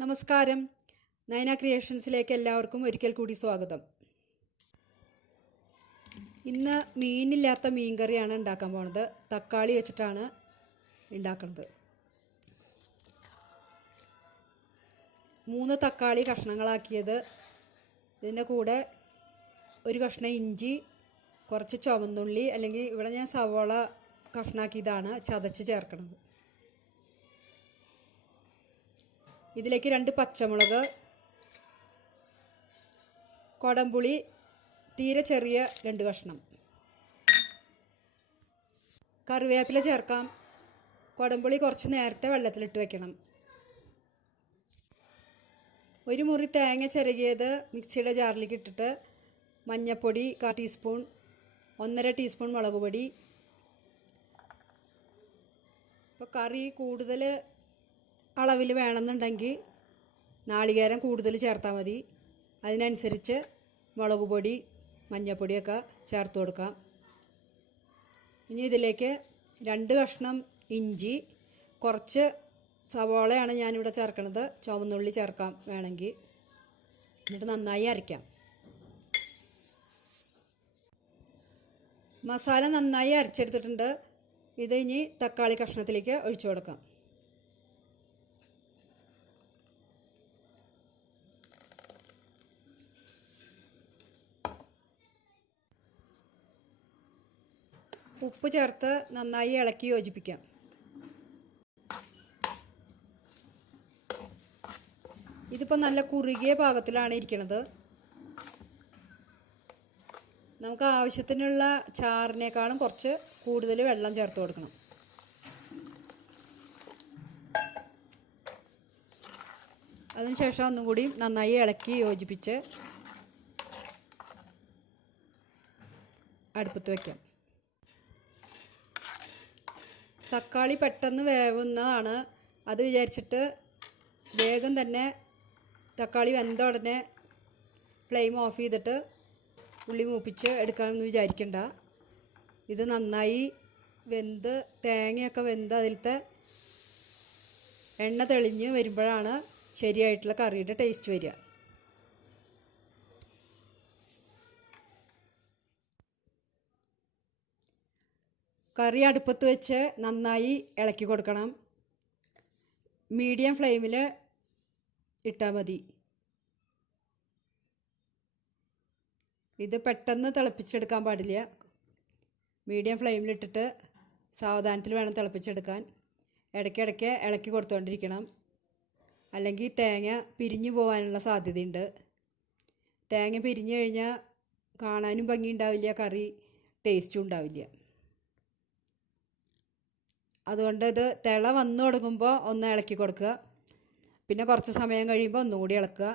നമസ്കാരം. നയന ക്രിയേഷൻസിലേക്ക് എല്ലാവർക്കും ഒരിക്കൽ കൂടി സ്വാഗതം. ഇന്ന് മീനില്ലാത്ത മീൻ കറിയാണ് ഉണ്ടാക്കാൻ പോണത്. തക്കാളി വെച്ചിട്ടാണ് ഉണ്ടാക്കുന്നത്. 3 തക്കാളി കഷ്ണങ്ങളാക്കിയത്, ഇതിൻ്റെ കൂടെ ഒരു കഷ്ണം ഇഞ്ചി, കുറച്ച് ചുവന്നുള്ളി, അല്ലെങ്കിൽ ഇവിടെ ഞാൻ സവോള കഷ്ണാക്കിയതാണ് ചതച്ച് ചേർക്കുന്നത്. ഇതിലേക്ക് 2 പച്ചമുളക്, കൊടംപുളി തീരെ ചെറിയ 2 കഷ്ണം, കറിവേപ്പില ചേർക്കാം. കൊടംപുളി കുറച്ച് നേരത്തെ വെള്ളത്തിലിട്ട് വെക്കണം. ഒരു മുറി തേങ്ങ ചിരകിയത് മിക്സിയുടെ ജാറിലേക്ക് ഇട്ടിട്ട് മഞ്ഞൾപ്പൊടി 1/4 ടീസ്പൂൺ, 1.5 ടീസ്പൂൺ മുളക് പൊടി. ഇപ്പോൾ കറി കൂടുതൽ അളവിൽ വേണമെന്നുണ്ടെങ്കിൽ നാളികേരം കൂടുതൽ ചേർത്താൽ മതി. അതിനനുസരിച്ച് മുളക് പൊടി, മഞ്ഞൾപ്പൊടിയൊക്കെ ചേർത്ത് കൊടുക്കാം. ഇനി ഇതിലേക്ക് 2 കഷ്ണം ഇഞ്ചി, കുറച്ച് സവോളയാണ് ഞാനിവിടെ ചേർക്കുന്നത്. ചുവന്നുള്ളി ചേർക്കാം വേണമെങ്കിൽ. എന്നിട്ട് നന്നായി അരയ്ക്കാം. മസാല നന്നായി അരച്ചെടുത്തിട്ടുണ്ട്. ഇത് ഇനി തക്കാളി കഷ്ണത്തിലേക്ക് ഒഴിച്ചു കൊടുക്കാം. ഉപ്പ് ചേർത്ത് നന്നായി ഇളക്കി യോജിപ്പിക്കാം. ഇതിപ്പോൾ നല്ല കുറുകിയ പാകത്തിലാണ് ഇരിക്കുന്നത്. നമുക്ക് ആവശ്യത്തിനുള്ള ചാറിനേക്കാളും കുറച്ച് കൂടുതൽ വെള്ളം ചേർത്ത് കൊടുക്കണം. അതിനുശേഷം ഒന്നും കൂടി നന്നായി ഇളക്കി യോജിപ്പിച്ച് അടുപ്പത്ത് വയ്ക്കാം. തക്കാളി പെട്ടെന്ന് വേവുന്നതാണ്. അത് വിചാരിച്ചിട്ട് വേഗം തന്നെ തക്കാളി വെന്ത ഉടനെ ഫ്ലെയിം ഓഫ് ചെയ്തിട്ട് ഉള്ളി മൂപ്പിച്ച് എടുക്കാമെന്ന് വിചാരിക്കണ്ട. ഇത് നന്നായി വെന്ത് തേങ്ങയൊക്കെ വെന്ത് അതിലത്തെ എണ്ണ തെളിഞ്ഞ് വരുമ്പോഴാണ് ശരിയായിട്ടുള്ള കറിയുടെ ടേസ്റ്റ് വരിക. കറി അടുപ്പത്ത് വെച്ച് നന്നായി ഇളക്കി കൊടുക്കണം. മീഡിയം ഫ്ലെയിമിൽ ഇട്ടാൽ മതി. ഇത് പെട്ടെന്ന് തിളപ്പിച്ചെടുക്കാൻ പാടില്ല. മീഡിയം ഫ്ലെയിമിലിട്ടിട്ട് സാവധാനത്തിൽ വേണം തിളപ്പിച്ചെടുക്കാൻ. ഇടയ്ക്കിടയ്ക്ക് ഇളക്കി കൊടുത്തുകൊണ്ടിരിക്കണം. അല്ലെങ്കിൽ തേങ്ങ പിരിഞ്ഞു പോകാനുള്ള സാധ്യതയുണ്ട്. തേങ്ങ പിരിഞ്ഞു കഴിഞ്ഞാൽ കാണാനും ഭംഗി ഉണ്ടാവില്ല, കറി ടേസ്റ്റും ഉണ്ടാവില്ല. അതുകൊണ്ട് ഇത് തിള വന്നു തുടങ്ങുമ്പോൾ ഒന്ന് ഇളക്കി കൊടുക്കുക. പിന്നെ കുറച്ച് സമയം കഴിയുമ്പോൾ ഒന്നുകൂടി ഇളക്കുക.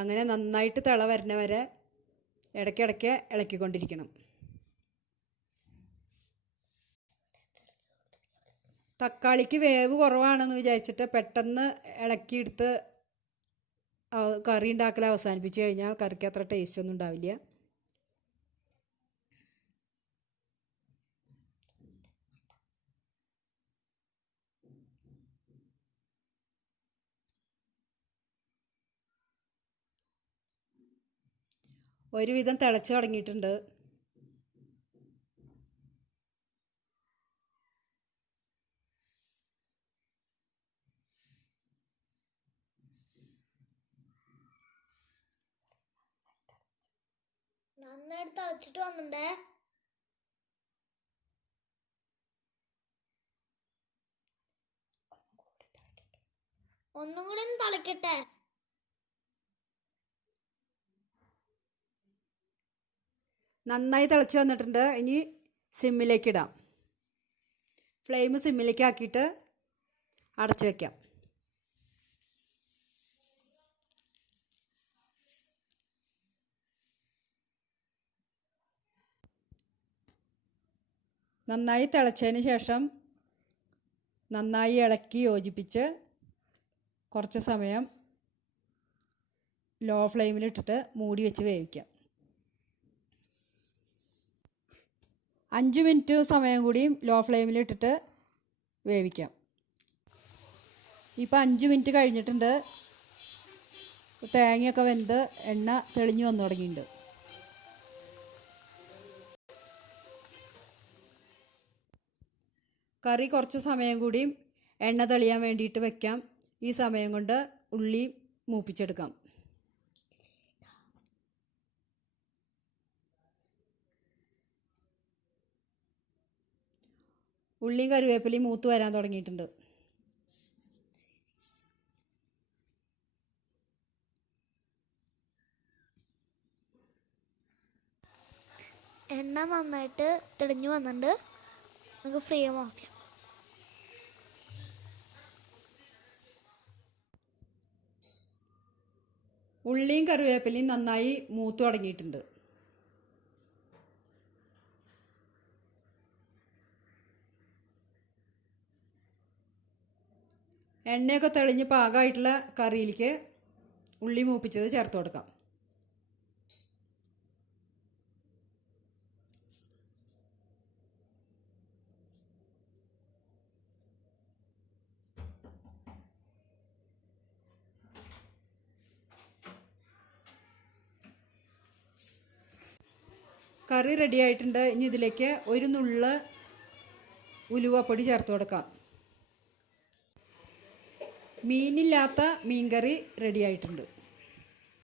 അങ്ങനെ നന്നായിട്ട് തിള വരുന്ന വരെ ഇടയ്ക്കിടയ്ക്ക് ഇളക്കിക്കൊണ്ടിരിക്കണം. തക്കാളിക്ക് വേവ് കുറവാണെന്ന് വിചാരിച്ചിട്ട് പെട്ടെന്ന് ഇളക്കിയെടുത്ത് കറി ഉണ്ടാക്കൽ അവസാനിപ്പിച്ച് കഴിഞ്ഞാൽ കറിക്ക് അത്ര ടേസ്റ്റ് ഒന്നും ഉണ്ടാവില്ല. ഒരുവിധം തിളച്ച് തുടങ്ങിയിട്ടുണ്ട്. നന്നായിട്ട് തിളച്ചിട്ട് വന്നിട്ടേ. ഒന്നും കൂടി ഒന്ന് തിളക്കട്ടെ. നന്നായി തിളച്ച് വന്നിട്ടുണ്ട്. ഇനി സിമ്മിലേക്ക് ഇടാം. ഫ്ലെയിം സിമ്മിലേക്ക് ആക്കിയിട്ട് അടച്ചു വയ്ക്കാം. നന്നായി തിളച്ചതിന് ശേഷം നന്നായി ഇളക്കി യോജിപ്പിച്ച് കുറച്ച് സമയം ലോ ഫ്ലെയിമിലിട്ടിട്ട് മൂടി വെച്ച് വേവിക്കാം. 5 മിനിറ്റ് സമയം കൂടി ലോ ഫ്ലെയിമിലിട്ടിട്ട് വേവിക്കാം. ഇപ്പം 5 മിനിറ്റ് കഴിഞ്ഞിട്ടുണ്ട്. തേങ്ങയൊക്കെ വെന്ത് എണ്ണ തെളിഞ്ഞു വന്നു തുടങ്ങിയിട്ടുണ്ട്. കറി കുറച്ച് സമയം കൂടി എണ്ണ തെളിയാൻ വേണ്ടിയിട്ട് വെക്കാം. ഈ സമയം കൊണ്ട് ഉള്ളി മൂപ്പിച്ചെടുക്കാം. ഉള്ളിയും കറിവേപ്പിലയും മൂത്ത് വരാൻ തുടങ്ങിയിട്ടുണ്ട്. എണ്ണ നന്നായിട്ട് തെളിഞ്ഞു വന്നിട്ടുണ്ട്. നമുക്ക് ഫ്ലെയിം ഓഫ് ചെയ്യാം. ഉള്ളിയും കറിവേപ്പിലയും നന്നായി മൂത്ത് തുടങ്ങിയിട്ടുണ്ട്. എണ്ണയൊക്കെ തെളിഞ്ഞ് പാകമായിട്ടുള്ള കറിയിലേക്ക് ഉള്ളി മൂപ്പിച്ചത് ചേർത്ത് കൊടുക്കാം. കറി റെഡി ആയിട്ടുണ്ട്. ഇനി ഇതിലേക്ക് ഒരു നുള്ള് ഉലുവപ്പൊടി ചേർത്ത് കൊടുക്കാം. മീനില്ലാത്ത മീൻകറി റെഡി ആയിട്ടുണ്ട്.